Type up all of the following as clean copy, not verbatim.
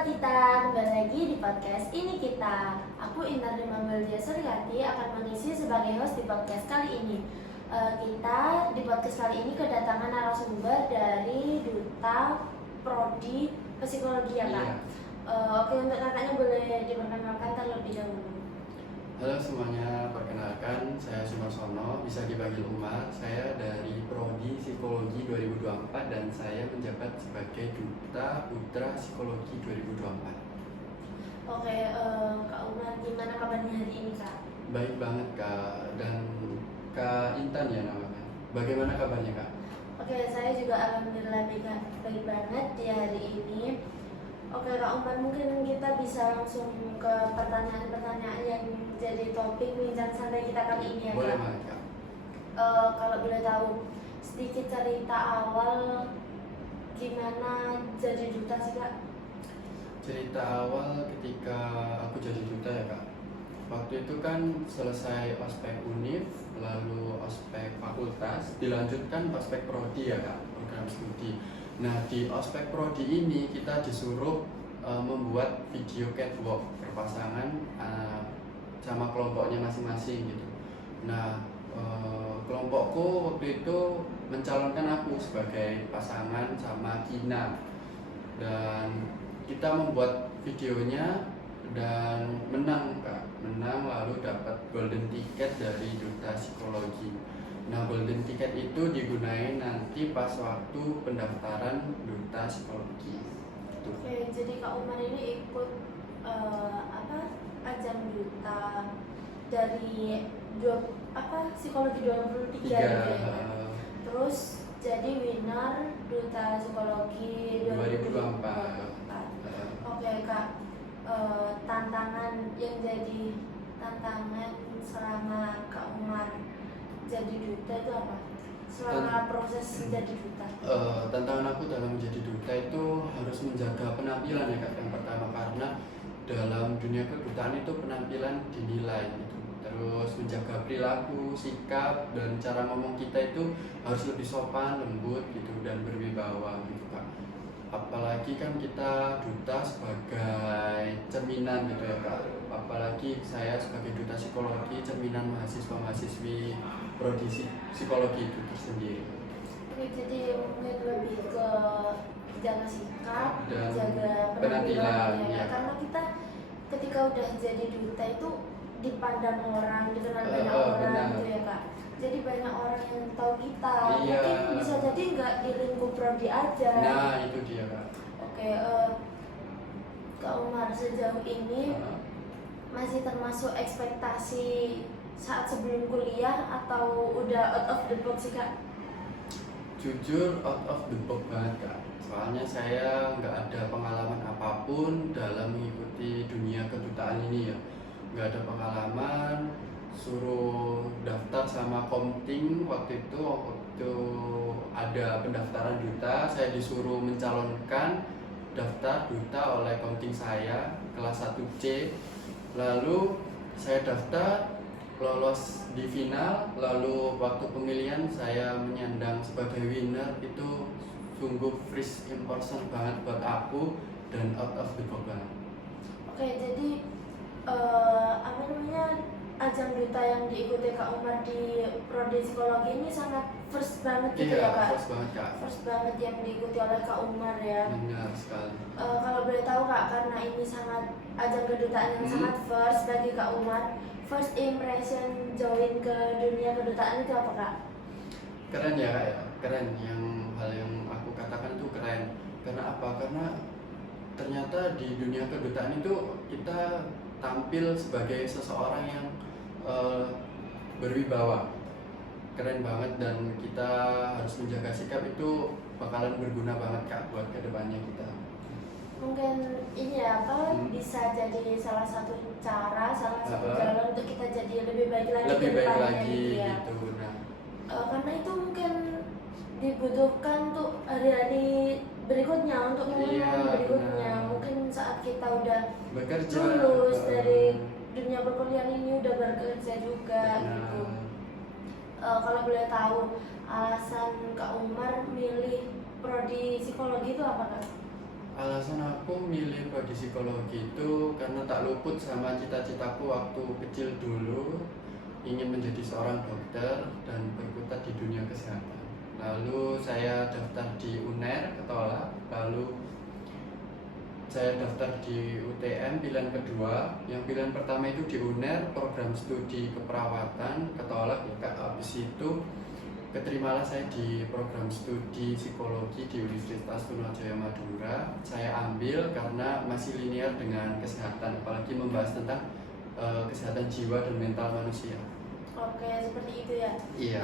Kita kembali lagi di podcast ini kita. Aku Intan Rimambelia Suryati akan mengisi sebagai host di podcast kali ini. Kita di podcast kali ini kedatangan narasumber dari Duta Prodi Psikologi ya Kak. Oke, untuk kakaknya boleh diperkenalkan terlebih dahulu. Halo semuanya, perkenalkan saya Sumarsono, bisa dipanggil Umar. Saya dari Prodi Psikologi 2024 dan saya menjabat sebagai Duta Putra Psikologi 2024. Oke, Kak Umar, gimana kabarnya hari ini Kak? Baik banget Kak, dan Kak Intan ya namanya. Bagaimana kabarnya Kak? Oke, saya juga alhamdulillah baik banget di hari ini. Oke Kak Umar, mungkin kita bisa langsung ke pertanyaan-pertanyaan yang jadi topik bincang santai kita kali ini ya Boleh Kak. banget Kak. Kalau boleh tahu sedikit cerita awal gimana jadi duta sih Kak? Cerita awal ketika aku jadi duta ya Kak. Waktu itu kan selesai ospek univ, lalu ospek fakultas, dilanjutkan ospek prodi ya Kak, program studi. Nah di ospek prodi ini kita disuruh membuat video catwalk berpasangan sama kelompoknya masing-masing gitu. Nah kelompokku waktu itu mencalonkan aku sebagai pasangan sama Kina, dan kita membuat videonya dan menang Kak, menang lalu dapat golden ticket dari Duta Psikologi. Nah golden ticket itu digunakan nanti pas waktu pendaftaran Duta Psikologi. Oke, jadi Kak Umar ini ikut ajang duta dari psikologi 2023 gitu ya. Terus jadi winner Duta Psikologi 2024. Oke Kak, tantangan yang jadi tantangan selama Kak Umar jadi duta itu apa? Selama proses menjadi duta. Tantangan aku dalam menjadi duta itu harus menjaga penampilan ya Kak, yang pertama, karena dalam dunia kedutaan itu penampilan dinilai gitu. Terus menjaga perilaku, sikap, dan cara ngomong kita itu harus lebih sopan, lembut gitu, dan berwibawa gitu Kak. Apalagi kan kita duta sebagai cerminan gitu ya Kak. Apalagi saya sebagai duta psikologi, cerminan mahasiswa-mahasiswi prodi psikologi itu tersendiri. Oke, jadi mungkin lebih ke jaga sikap dan jaga penampilan ya. Karena kita ketika udah jadi duta itu dipandang orang, dikenal banyak orang gitu ya Kak. Jadi banyak orang yang tahu kita. Mungkin bisa jadi nggak di lingkup prodi aja. Nah itu dia Kak. Oke, Kak Umar sejauh ini masih termasuk ekspektasi saat sebelum kuliah atau udah out of the box sih Kak? Jujur out of the box banget Kak. Soalnya saya nggak ada pengalaman apapun dalam mengikuti dunia kedutaan ini ya. Nggak ada pengalaman, suruh daftar sama Komting waktu itu ada pendaftaran duta, saya disuruh mencalonkan daftar duta oleh Komting saya kelas 1C. Lalu saya daftar, lolos di final, lalu waktu pemilihan saya menyandang sebagai winner. Itu sungguh first impression banget buat aku dan out of the box banget. Oke, jadi ajang duta yang diikuti Kak Umar di prodi psikologi ini sangat first banget gitu ya Kak? First banget Kak. First banget yang diikuti oleh Kak Umar ya. Benar sekali. Kalau boleh tahu Kak, karena ini sangat ajang kedutaan yang sangat first bagi Kak Umar, first impression join ke dunia kedutaan itu apa Kak? Keren ya Kak ya, keren. Hal yang aku katakan itu keren. Karena apa? Karena ternyata di dunia kedutaan itu kita tampil sebagai seseorang yang berwibawa. Keren banget, dan kita harus menjaga sikap. Itu bakalan berguna banget Kak buat kedepannya kita. Mungkin ini bisa jadi salah satu cara, salah satu jalan untuk kita jadi lebih baik lagi lebih baik lagi gitu ya. Gitu. Nah, karena itu mungkin dibutuhkan untuk hari-hari berikutnya, untuk momen berikutnya. Mungkin saat kita udah bekerja, lulus dari dunia perkuliahan ini, udah bekerja juga gitu. Kalau boleh tahu alasan Kak Umar milih prodi psikologi itu apa Kak? Alasan aku milih prodi psikologi itu karena tak luput sama cita-citaku waktu kecil dulu, ingin menjadi seorang dokter dan berkutat di dunia kesehatan. Lalu saya daftar di UNER, ketolak. Lalu saya daftar di UTM pilihan kedua. Yang pilihan pertama itu di UNER, program studi keperawatan, ketolak ya Kak. Habis itu keterimalah saya di program studi psikologi di Universitas Trunojoyo Madura. Saya ambil karena masih linear dengan kesehatan, apalagi membahas tentang kesehatan jiwa dan mental manusia. Oke, seperti itu ya. Iya.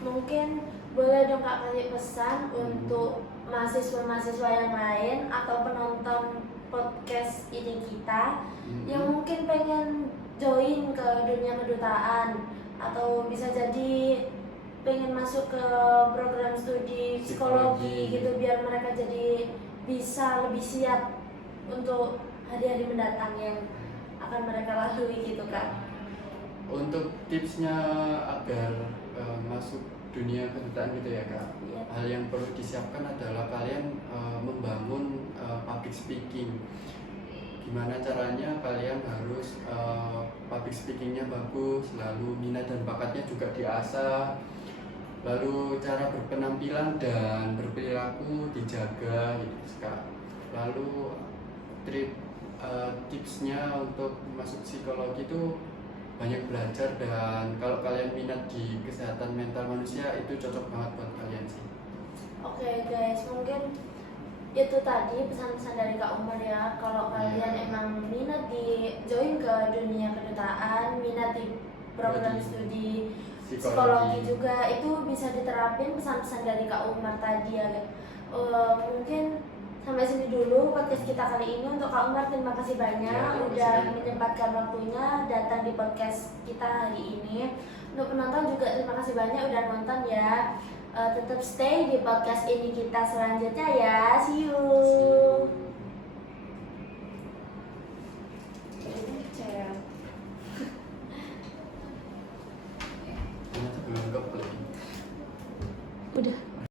Mungkin boleh dong Kak kasih pesan untuk mahasiswa-mahasiswa yang lain atau penonton podcast ini kita yang mungkin pengen join ke dunia kedutaan atau bisa jadi pengen masuk ke program studi psikologi gitu, biar mereka jadi bisa lebih siap untuk hari-hari mendatang yang akan mereka lalui gitu Kak. Untuk tipsnya agar masuk dunia kedutaan gitu ya Kak, Iya. hal yang perlu disiapkan adalah kalian membangun public speaking. Gimana caranya? Kalian harus public speakingnya bagus, lalu minat dan bakatnya juga diasah, lalu cara berpenampilan dan berperilaku dijaga gitu Kak. Lalu tipsnya untuk masuk psikologi itu banyak belajar, dan kalau kalian minat di kesehatan mental manusia itu cocok banget buat kalian sih. Oke guys, mungkin itu tadi pesan-pesan dari Kak Umar ya. Kalau kalian emang minat di join ke dunia kedutaan, minat di program studi psikologi juga, itu bisa diterapin pesan-pesan dari Kak Umar tadi ya. Mungkin sampai sini dulu podcast kita kali ini. Untuk Kak Umar, terima kasih banyak udah menyempatkan waktunya datang di podcast kita hari ini. Untuk penonton juga terima kasih banyak udah nonton ya. Tetap stay di podcast ini kita selanjutnya ya. See you.